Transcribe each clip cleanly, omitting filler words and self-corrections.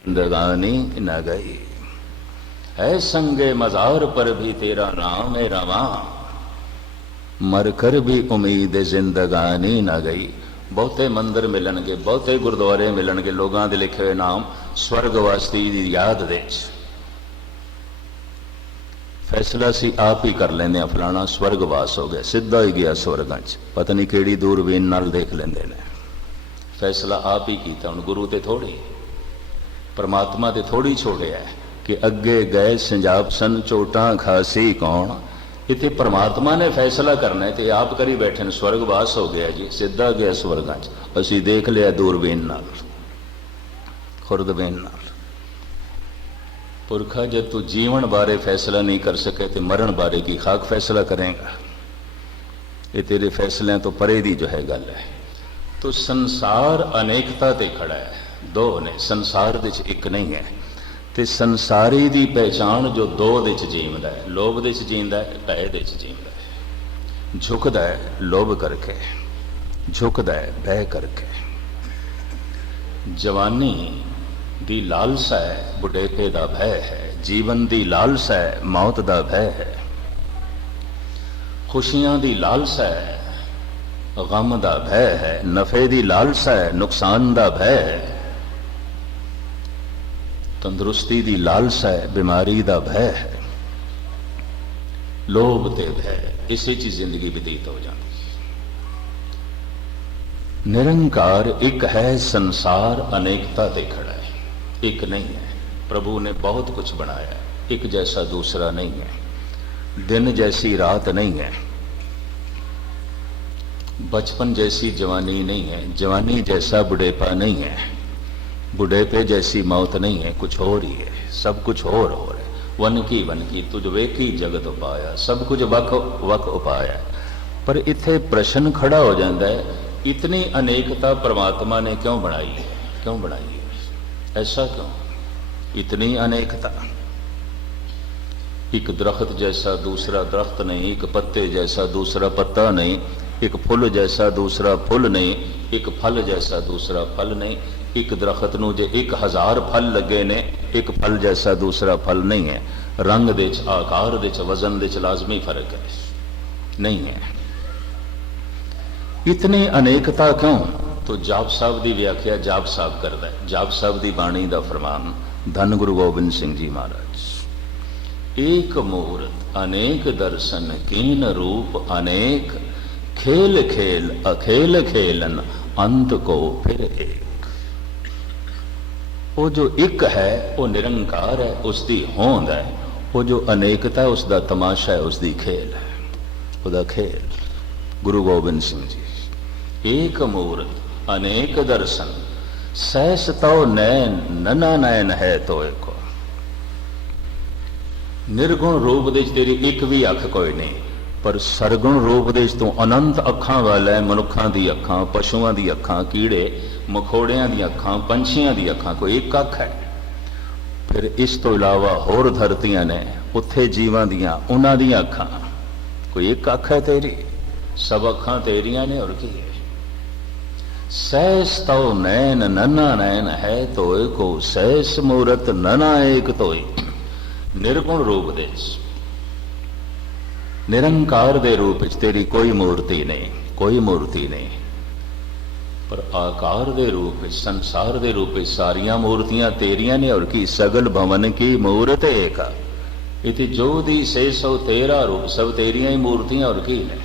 जिंदगानी न गई। है संगे मजार पर भी तेरा नाम है रवा, मर कर भी उम्मीद जिंदगानी न गई। बहुते मंदिर मिलणगे, बहुते गुरुद्वारे मिलणगे, लोगों के लिखे हुए नाम स्वर्गवासी की याद दे। फैसला सी आप ही कर लेंगे, फलाना स्वर्गवास हो गया, सीधा ही गया स्वर्गां च, पता नहीं किहड़ी दूरबीन नाल देख लेंदे ने। फैसला आप ही किया, हुण गुरु ते थोड़ी, परमात्मा ते थोड़ी छोड़िया कि अगे गए संजाब सन चोटां खासी कौन। इतने परमात्मा ने फैसला करना है, तो आप करी बैठे ने, स्वर्गवास हो गया जी, सीधा गया स्वर्गां च, असीं देख लिया दूरबीन नाल, खुरदबीन नाल। पुरखा जब तू जीवन बारे फैसला नहीं कर सके तो मरण बारे की खाक फैसला करेगा। ये तेरे फैसलों तो परे दी जो है गल है। तो संसार अनेकता ते खड़ा है, दो ने, संसार दे च एक नहीं है। तो संसारी दी पहचान जो दो दे च जीवदा है, लोभ दे च जींदा है, भय दे च जीवदा है। झुकदा है लोभ करके, झुकदा है भय करके। जवानी दी लालसा है, बुढ़ेपे दा भय है। जीवन दी लालसा है, मौत दा भय है। खुशियां दी लालसा है, गम दा भय है। नफे दी लालसा है, नुकसान दा भय है। तंदुरुस्ती दी लालसा है, बीमारी दा भय है। लोभ ते भय, इसे च जिंदगी व्यतीत हो जाती। निरंकार एक है, संसार अनेकता ते खड़ा है, एक नहीं है। प्रभु ने बहुत कुछ बनाया, एक जैसा दूसरा नहीं है। दिन जैसी रात नहीं है, बचपन जैसी जवानी नहीं है, जवानी जैसा बुढ़ेपा नहीं है, बुढ़ेपे जैसी मौत नहीं है। कुछ और ही है, सब कुछ और है। वन की तुझ वेखी जगत उपाया, सब कुछ वक वक उपाया। पर इत्थे प्रश्न खड़ा हो जाता है, इतनी अनेकता परमात्मा ने क्यों बनाई है? क्यों बनाई है? ऐसा क्यों? इतनी अनेकता। एक दरख्त जैसा दूसरा दरख्त नहीं, एक पत्ते जैसा दूसरा पत्ता नहीं, एक फुल जैसा दूसरा फुल नहीं, एक फल जैसा दूसरा फल नहीं। एक दरख्त नूं जे 1000 फल लगे ने, एक फल जैसा दूसरा फल नहीं है। रंग दे च, आकार दे च, वजन दे च लाजमी फर्क है, नहीं है। इतनी अनेकता क्यों? तो जाप साहब की व्याख्या जाप साहब करता है। जाप साहब की बाणी का फरमान, धन गुरु गोबिंद सिंह जी महाराज। एक मूर्त अनेक दर्शन, कीन रूप अनेक, खेल खेल अखेल खेलन, अंत को फिर एक। वो जो एक है वो निरंकार है, उसकी होंद है। वो जो अनेकता है उसका तमाशा है, उसकी खेल है, उसका खेल। गुरु गोबिंद सिंह जी। एक मूर्त अनेक दर्शन, सहस तो नैन नना नैन है तो एक। निर्गुण रूप दे तेरी एक भी अख कोई नहीं, पर सरगुण रूप दे तू अनंत अखां वाला है। मनुखां दी अखां, पशुआं दी अखां, कीड़े मखोड़ियां दी अखां, पंछियां दी अखां, कोई एक अख है। फिर इस तो इलावा होर धरतियां ने, उत्थे जीवां दियां उन्हां दियां अखां, कोई एक अख है तेरी? सब अखां तेरियां ने, और की है? सहस तो नैन नना नैन है तोय को, सहस मूरत नना एक तोय। निर्गुण रूप दे, निरंकार दे रूप तेरी कोई मूर्ति नहीं, कोई मूर्ति नहीं। पर आकार दे रूप, संसार दे रूप सारिया मूर्तियां तेरिया ने, और की? सगल भवन की मूर्त एक। इति जो दी से सौ तेरा रूप, सब तेरिया ही मूर्तियां, और की ने?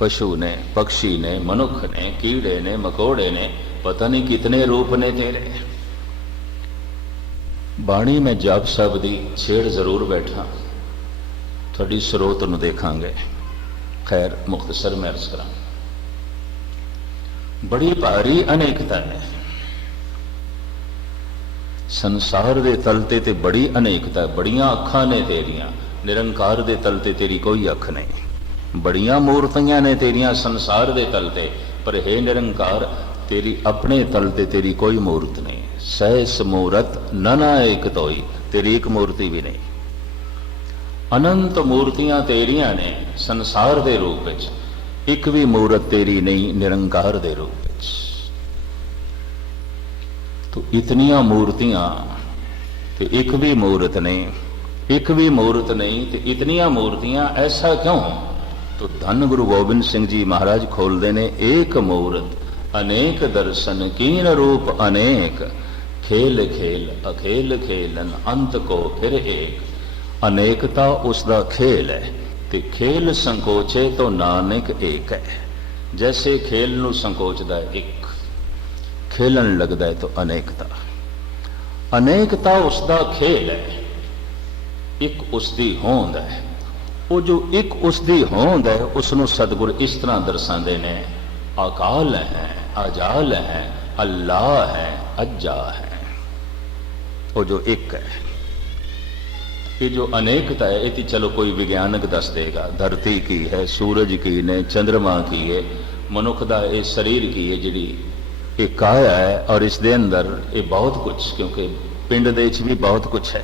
पशु ने, पक्षी ने, मनुख ने, कीड़े ने, मकोड़े ने, पता नहीं कितने रूप ने तेरे। बाणी में जाप साहब दी छेड़ जरूर बैठा, थोड़ी स्रोत नूं देखांगे। खैर मुख्तसर मैं अर्ज करा, बड़ी भारी अनेकता है संसार दे तलते ते, बड़ी अनेकता। बड़ियां अखां ने तेरियां, निरंकार दे तलते तेरी कोई अख नहीं। बड़ियां मूर्तियां ने तेरियां संसार दे तलते, पर हे निरंकार तेरी अपने तलते तेरी कोई मूर्त नहीं। सहस मूरत नना एक तोई, तेरी एक मूर्ति भी नहीं। अनंत मूर्तियां तेरियां ने संसार दे रूप विच, एक भी मूर्त तेरी नहीं निरंकार दे रूप विच। तो इतनियां मूर्तियां तो एक भी मूर्त नहीं, एक भी मूर्त नहीं तो इतनियां मूर्तियां, ऐसा क्यों? तो धन गुरु गोबिंद सिंह जी महाराज खोलते ने, एक मूर्त अनेक दर्शन कीन रूप अनेक, खेल खेल अखेल खेलन अंत को फिर एक। अनेकता उसका खेल है, ते खेल संकोचे तो नानक एक है। जैसे खेल नूं संकोचदा है एक, खेलन लगता है तो अनेकता, अनेकता उसका खेल है। एक उसकी होंद है, वो जो एक उसकी होंद है उसनों सतगुर इस तरह दर्शाते ने, अकाल है, अजाल है, अल्लाह है, अज्जा है। वो जो एक है, ये जो अनेकता है, ये चलो कोई विज्ञानक दस देगा, धरती की है, सूरज की ने, चंद्रमा की है, मनुख का ये शरीर की है जिहड़ी ये काया है, और इस दे अंदर ये बहुत कुछ, क्योंकि पिंड दे विच भी बहुत कुछ है।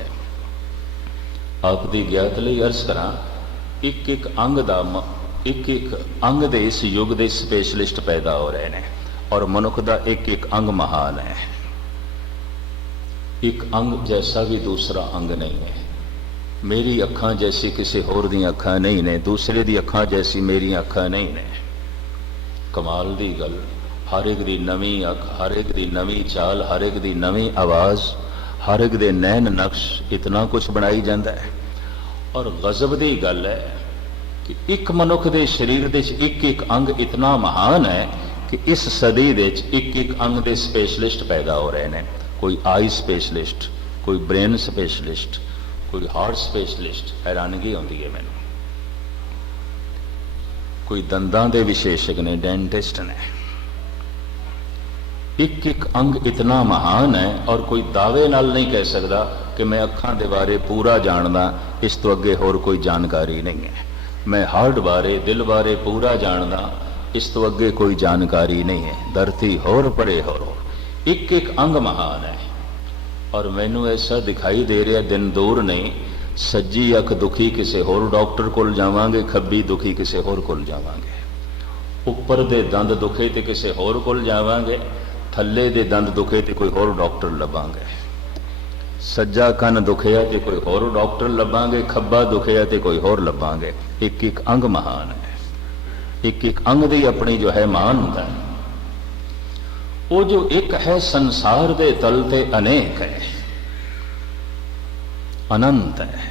आप दी ज्ञात लई अर्ज करा, एक एक अंग दा, एक एक अंग दे इस युग दे स्पेशलिस्ट पैदा हो रहे हैं, और मनुख का एक एक अंग महान है। एक अंग जैसा भी दूसरा अंग नहीं है। मेरी अखां जैसी किसी होर दी अखां नहीं ने, दूसरे दी अखां जैसी मेरी अखां नहीं ने। कमाल दी गल, हर एक दी नवीं अख, हर एक दी नवीं चाल, हर एक दी नवीं आवाज़, हर एक दे नैन नक्श, इतना कुछ बनाई जाता है। और गजब की गल है कि एक मनुख के शरीर दे एक एक अंग इतना महान है कि इस सदी दे एक एक अंग के स्पेशलिस्ट पैदा हो रहे हैं। कोई आई स्पेशलिस्ट, कोई ब्रेन स्पेशलिस्ट, कोई हार्ट स्पेशलिस्ट। हैरानगी आती है मैनू। कोई दंदां दे विशेषज्ञ ने, डेंटिस्ट ने। एक एक अंग इतना महान है, और कोई दावे नाल नहीं कह सकता कि मैं अखां दे बारे पूरा जानदा, इस तो अगे होर कोई जानकारी नहीं है। मैं हार्ट बारे, दिल बारे पूरा जानदा, इस तो अगे कोई जानकारी नहीं है। धरती होर परे होर, एक एक अंग महान है। और मैनू ऐसा दिखाई दे रहा, दिन दूर नहीं, सज्जी अख दुखी किसी होर डॉक्टर कोल जावांगे, खब्बी दुखी किसी होर कोल जावांगे। उपर दे दंद दुखे तो किसी होर कोल जावांगे, थल्ले दे दंद दुखे तो कोई होर डॉक्टर लभांगे। सज्जा कन दुखिया तो कोई होर डॉक्टर लभांगे, खब्बा दुखिया तो कोई होर लभांगे। एक एक अंग महान है, एक एक अंग दी अपनी जो है महानता है। वो जो एक है संसार दे तल ते अनेक है, अनंत है,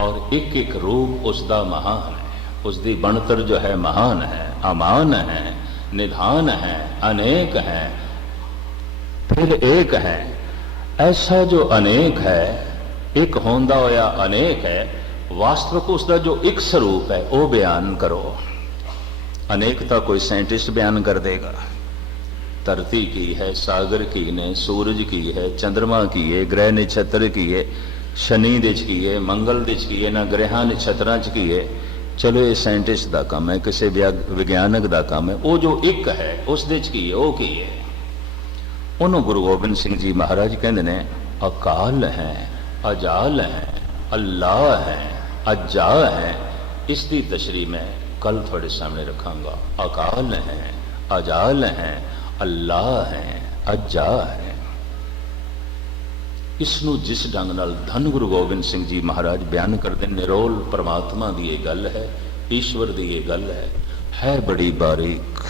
और एक एक रूप उसका महान है। उसकी बनतर जो है महान है, अमान है, निधान है, अनेक है, फिर एक है। ऐसा जो अनेक है, एक होंदा होया अनेक है, वास्तविक उसका जो एक स्वरूप है वो बयान करो। अनेकता कोई साइंटिस्ट बयान कर देगा। धरती की है, सागर की ने, सूरज की है, चंद्रमा की है, ग्रह नक्षत्र की है, शनि दिच की है, मंगल दिच की है, ना ग्रहां नक्षत्रां च की है। चलो ये साइंटिस्ट का काम है, किसी विज्ञानक का काम है। वो जो एक है उस दिच की है, वो की है। उन्होंने गुरु गोबिंद सिंह जी महाराज कहते ने, अकाल है, अजाल है, अल्लाह है, अज्जा है। इसकी तशरीह मैं कल थोड़े सामने रखांगा। अकाल है, अजाल है, अल्लाह है, अज्जा है। इसनू जिस ढंग नाल धन गुरु गोबिंद सिंह जी महाराज बयान करते, निरोल परमात्मा की ये गल है, ईश्वर की ये गल है बड़ी बारीक।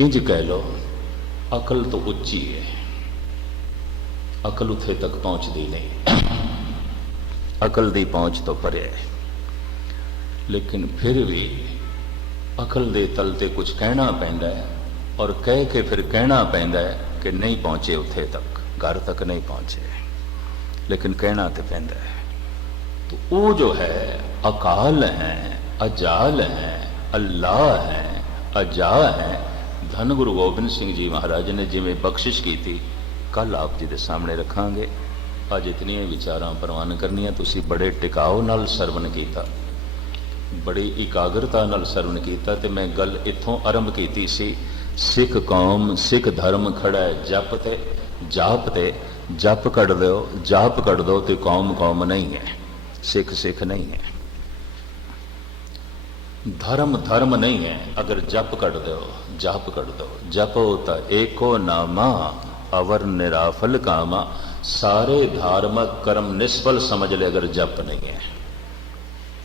इंज कह लो, अकल तो उच्ची है, अकल उत्थे तक पहुंचती नहीं, अकल की पहुंच तो परे है। लेकिन फिर भी अकल के तल ते कुछ कहना पैंदा है, और कह के फिर कहना पैंदा है कि नहीं पहुंचे उत्थे तक, घर तक नहीं पहुंचे, लेकिन कहना तो पैंदा है। तो वो जो है अकाल है, अजाल है, अल्लाह है, अजा है। धन गुरु गोबिंद सिंह जी महाराज ने जिमें बख्शिश की थी, कल आप जी के सामने रखांगे। अज इतनियां विचारां प्रवान करनियां, तुसी बड़े टिकाव नाल सरवण कीता, बड़ी इकाग्रता नाल सरवण कीता। ते मैं गल इत्थों आरंभ कीती सी, सिख कौम सिख धर्म खड़ा है जप ते जाप ते, जप कढ़ दो, जाप कढ़ दो तो कौम कौम नहीं है, सिख सिख नहीं है, धर्म धर्म नहीं है। अगर जप कढ़ दो, जाप कढ़ दो, जपो तो एको नामा अवर निराफल कामा। सारे धार्मिक कर्म निष्फल समझ ले अगर जप नहीं है।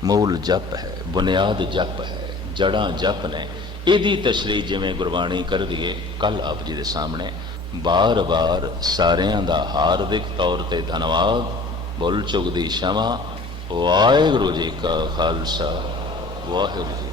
मूल जप है, बुनियाद जप है, जड़ा जप ने। इहदी तशरीह जिवें गुरबाणी कर दिए कल आप जी के सामने। बार बार सारियां दा हार्दिक तौर पर धन्यवाद। भुल चुक दी क्षमा। वाहिगुरू जी का खालसा वाहिगुरू।